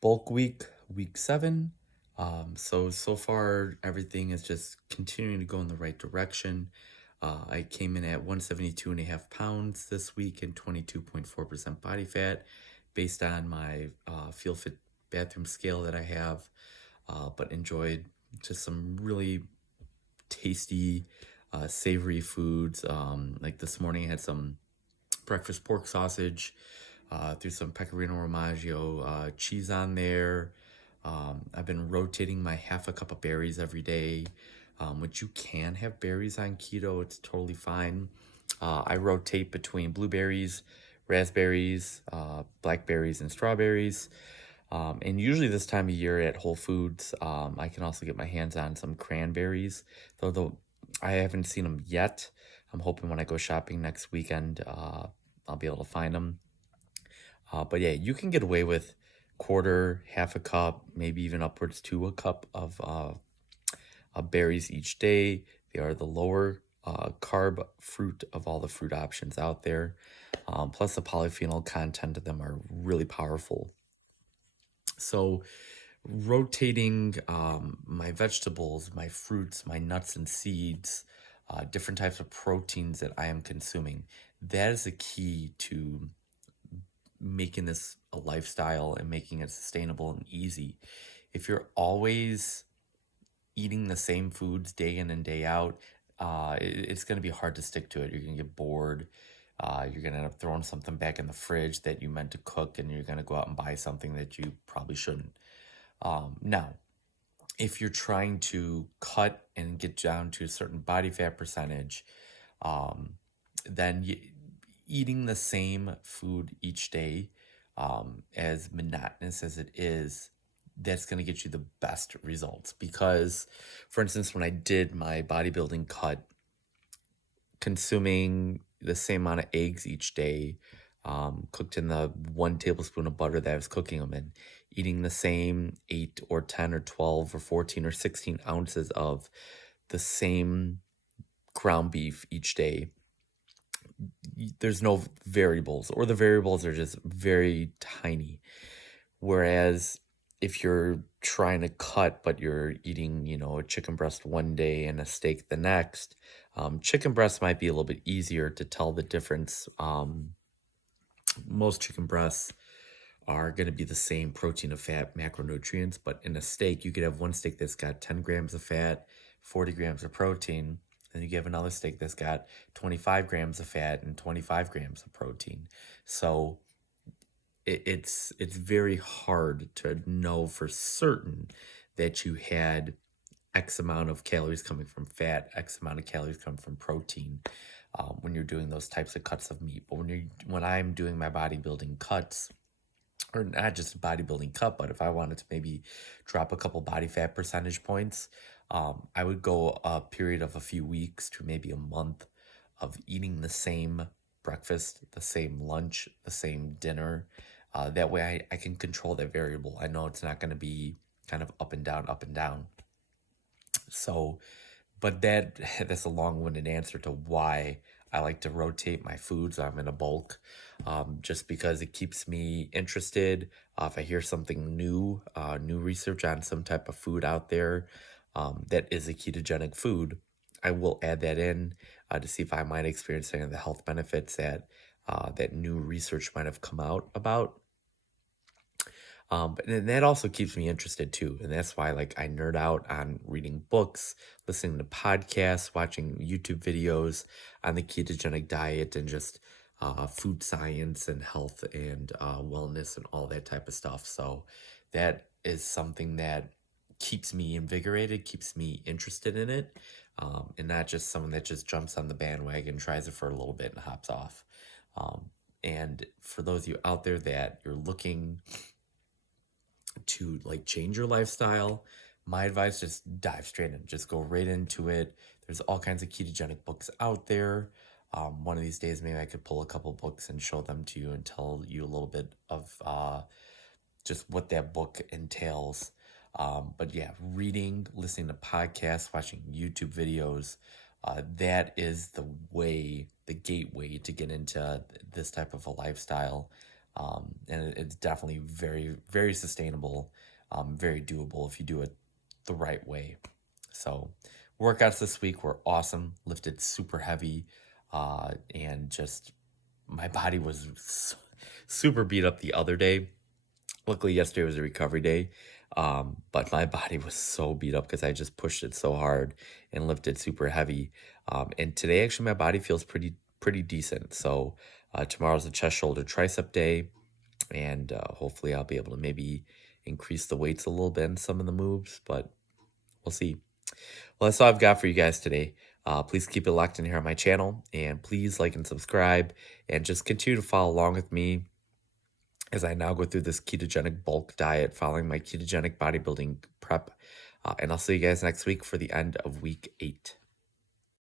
bulk week 7. So far everything is just continuing to go in the right direction. I came in at 172 and a half pounds this week and 22.4% body fat based on my Feelfit bathroom scale that I have, but enjoyed just some really tasty, savory foods. Like this morning, I had some breakfast pork sausage, threw some pecorino romaggio cheese on there. I've been rotating my half a cup of berries every day, which you can have berries on keto. It's totally fine. I rotate between blueberries, raspberries, blackberries, and strawberries. And usually this time of year at Whole Foods, I can also get my hands on some cranberries, though I haven't seen them yet. I'm hoping when I go shopping next weekend, I'll be able to find them. But yeah, you can get away with quarter, half a cup, maybe even upwards to a cup of berries each day. They are the lower carb fruit of all the fruit options out there. Plus, the polyphenol content of them are really powerful. So, rotating my vegetables, my fruits, my nuts and seeds, different types of proteins that I am consuming, that is the key to making this a lifestyle and making it sustainable and easy. If you're always eating the same foods day in and day out, it's going to be hard to stick to it. You're going to get bored. You're going to end up throwing something back in the fridge that you meant to cook, and you're going to go out and buy something that you probably shouldn't. Now, if you're trying to cut and get down to a certain body fat percentage, then eating the same food each day, as monotonous as it is, that's going to get you the best results. Because, for instance, when I did my bodybuilding cut, consuming the same amount of eggs each day, cooked in the 1 tablespoon of butter that I was cooking them in, eating the same 8 or 10 or 12 or 14 or 16 ounces of the same ground beef each day, there's no variables, or the variables are just very tiny. Whereas if you're trying to cut, but you're eating, a chicken breast one day and a steak the next, chicken breast might be a little bit easier to tell the difference. Most chicken breasts are going to be the same protein of fat macronutrients, but in a steak, you could have one steak that's got 10 grams of fat, 40 grams of protein, and you have another steak that's got 25 grams of fat and 25 grams of protein. So it's very hard to know for certain that you had X amount of calories coming from fat, X amount of calories coming from protein, when you're doing those types of cuts of meat. But when I'm doing my bodybuilding cuts, or not just a bodybuilding cut, but if I wanted to maybe drop a couple body fat percentage points, I would go a period of a few weeks to maybe a month of eating the same breakfast, the same lunch, the same dinner. That way I can control that variable. I know it's not going to be kind of up and down, up and down. So, but that's a long-winded answer to why I like to rotate my foods. I'm in a bulk, just because it keeps me interested. If I hear something new, new research on some type of food out there, that is a ketogenic food, I will add that in, to see if I might experience any of the health benefits that new research might have come out about. But then that also keeps me interested too. And that's why like I nerd out on reading books, listening to podcasts, watching YouTube videos on the ketogenic diet, and just food science and health and wellness and all that type of stuff. So that is something that keeps me invigorated, keeps me interested in it, and not just someone that just jumps on the bandwagon, tries it for a little bit and hops off. And for those of you out there that you're looking to like change your lifestyle, my advice, just dive straight in, just go right into it. There's all kinds of ketogenic books out there. One of these days maybe I could pull a couple books and show them to you and tell you a little bit of just what that book entails. But yeah, reading, listening to podcasts, watching YouTube videos, that is the gateway to get into this type of a lifestyle. And it's definitely very, very sustainable, very doable if you do it the right way. So workouts this week were awesome, lifted super heavy, and just my body was super beat up the other day. Luckily, yesterday was a recovery day, but my body was so beat up because I just pushed it so hard and lifted super heavy. And today, actually, my body feels pretty decent. So tomorrow's a chest, shoulder, tricep day, and hopefully, I'll be able to maybe increase the weights a little bit in some of the moves, but we'll see. Well, that's all I've got for you guys today. Please keep it locked in here on my channel, and please like and subscribe, and just continue to follow along with me as I now go through this ketogenic bulk diet following my ketogenic bodybuilding prep. And I'll see you guys next week for the end of week 8.